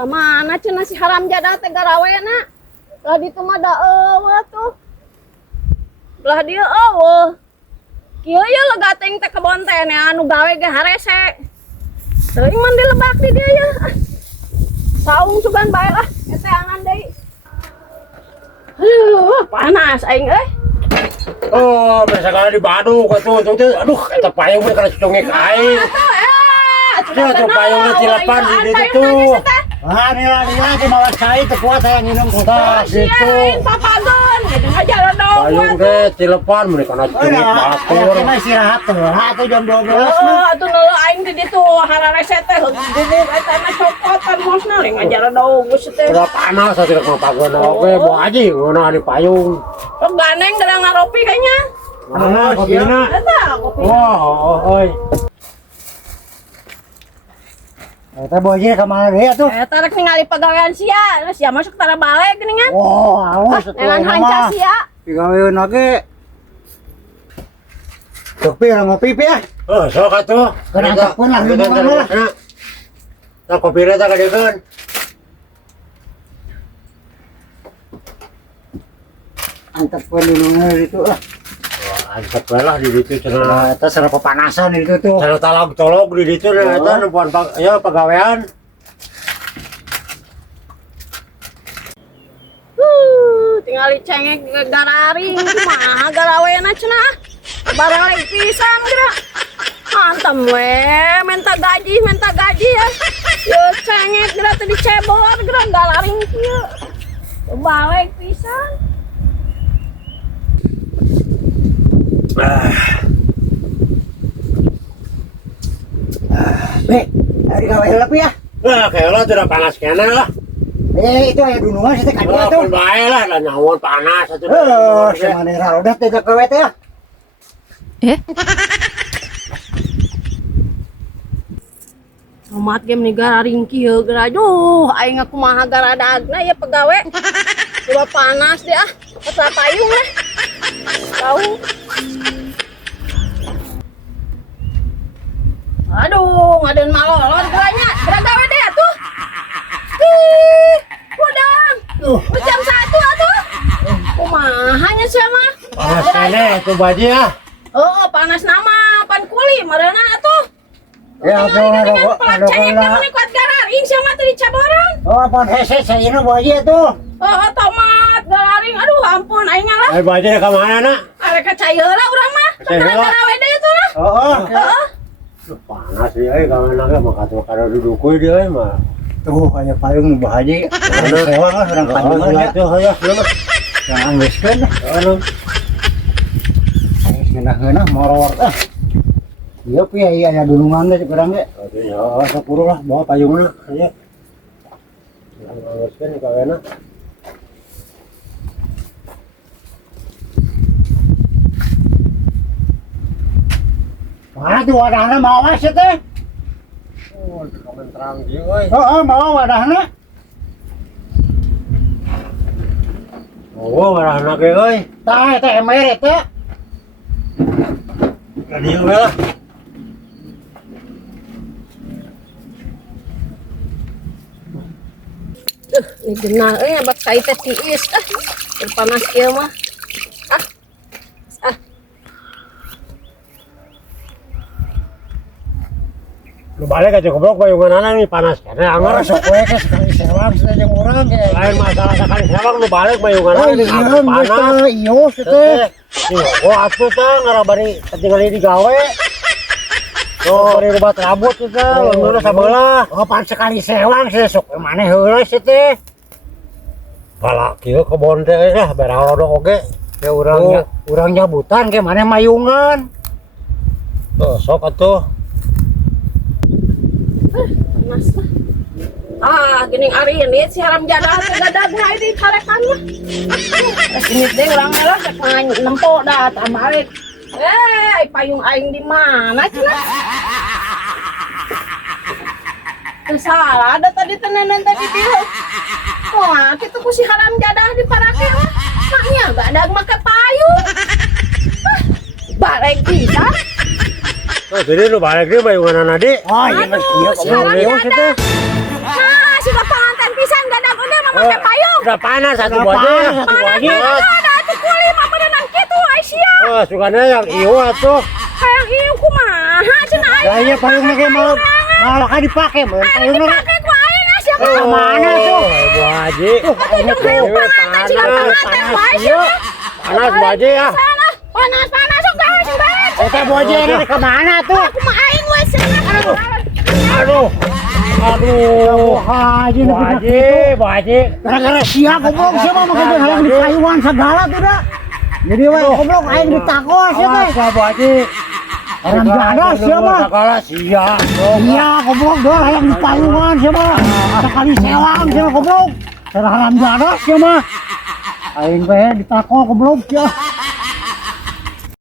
Lah mana cenah si haram jadah teh garawena. Lah ditu mah da eueuh tuh. Lah dia eueuh. Kieu ya lega teh teh kebon teh anu gawe ge harese. Teuing mah dilebak di dia ya. Saung sugan bae lah eta angan deui. Panas aing euy. Oh, misalkan di Badung atuh aduh eta payung mah kana congek aing. Tuh payungnya tilapan di ditu tuh. Ah, nila ke mawas cai teu kuat saya minum kota Gitu. Papagon, ngajar dong. Payung teh tilapan mun kana congek batur. Kita istirahat tuh. Atuh jam 12 mah. Oh, atuh neuleuh aing teh ditu hararese teh guguk eta mah copotan mosna le ngajar dong geus teh. Udah panas atuh rek papagon oge bo aji ngono di payung. Oh, ganeng geurang ngaropi kayaknya. Mana kopina? Eta kopi. Oh, oi. Eta boje ka mana deui atuh? Eta rek ningali pagawean sia, sia masuk tara bale geuningan. Oh, awas Elan hanca sia. Pigaweun oge. Sok pi ngopi pi ah. Oh, sok atuh. Kenapa lah lindungan lah. Tak kopi rata kadekeun. Antep pun lindungan itu lah. Antep we lah di ditu cenah. Nah, eta sareng pepanasan itu tuh. Cenah talog-tolog di ditu eta nempuan ya pagawean. Tinggal cengek gararing kumaha garawena cenah. Barang pisan geura. Hantem we, minta gaji ya. Yo cengek geura teh dicebor geura galaring kieu. Balik pisan. Be, dari gawe lepi ya. Wah, kayak lo udah panas kena lah. Itu aya dunungan sih kan Oh, tuh. pun bae lah, lah nyawon panas atuh. Semanera udah teh gawe teh ya. Amat game nih gararing kieu geura. Aduh, aing kumaha garadagna ya pegawe. Coba panas deh ah. Patra payung lah. Tahu. Aduh, ngadeun malolot geuranya. Geura gawe deh atuh. Ih, udang. Jam 1 atuh. Kumaha nya sia mah? Panas kena itu baji ya. Oh, panas nama pan kuli marana atuh. Ya, Dengan pelat cengek kamu kuat gararing sia mah teh dicaboran. Oh, pon hese sayeuna boje tuh. Oh, tomat gararing. Aduh, ampun aing ngalah. Ai baji ka mana na? Arek ka cai heula urang mah. Cai heula? Garawe deui atuh lah. Oh, Heeh. Panas ya, gawe naga mah katuh kada duduk dia mah. tuh aya payung bahaji. Sewang lah urang panjang ya. Tuh ya, Yang anggeuskeun. anu. Ngeunah-ngeunah moror ah. Ieu pi aya dunungan teh urang ge. Ya, sepuluh lah bawa payungna aja. Ngawaskeun kawena. Mana tuh wadahna mawas ya teh? Oh, kamen terang dieu euy. Oh, mau wadahna. Oh, warahna ge euy. Tah teh emere teh. Ka dieu we lah. Ini genah euy abak cai teh tiis ah. Panas kieu mah. Lu balik aja goblok payungan anak nih panas karena Anggar anggar sok we ke sekali sewang sudah jeung urang ge. lain masalah sekali sewang lu balik payungan Oh, anak nih iya, panas. iyo teh. Oh, atuh teh ngarabari tinggal digawe. Oh, bari rubat rambut teh, leungeunna sabelah. Oh, pan sekali sewang sih sok maneh heula sih teh. Bala kieu kebon teh lah berawodok oge. Ya urang nyabutan ke maneh mayungan. Tuh, sok atuh. Panas lah. Ah, geuning ari ini si haram jadah teh gadagna di karekan mah. Ini deh urang lah cek nempo da tamarek. Payung aing di mana cenah? Salah ada tadi tenanan tadi bieu. Wah, kitu ku si haram jadah di parake mah. Maknya gak ada make payung. Barek pisan. Oh, jadi lu balik dia payungan anak di. Oh, iya geus kieu Aduh, si haram kieu sih teh. Nah, si bapak make payung. Udah panas satu Udah baju. panas, satu baju. Ada atuh kulit mah beneran kitu Aisyah. Oh, sukanya yang ieu atuh. Hayang ieu kumaha cenah Lah aya. iya payung lagi malah kan dipake mun payung lagi. Dipake ku ayeuna siapa? Kemana tuh? Bu Haji. Atuh jeung hayang panganten siga panganten ku Aisyah. Panas Bu Haji ya. Sana panas sok dah sibet. Eta Bu Haji ini kemana tuh? Kumaha aing we cenah. Aduh. Aduh. Haji Bu Haji, Bu Haji. gara-gara sia goblok sia mah make halang di payungan segala tuh dah. Jadi we goblok aing ditakos ya teh. Awas, Bu Haji. Orang jada sia mah. Segala sia. Iya goblok dah hayang di payungan sia mah. Sekali sewang sia mah goblok. Haram jada sia mah. Aing we ditakos goblok sia.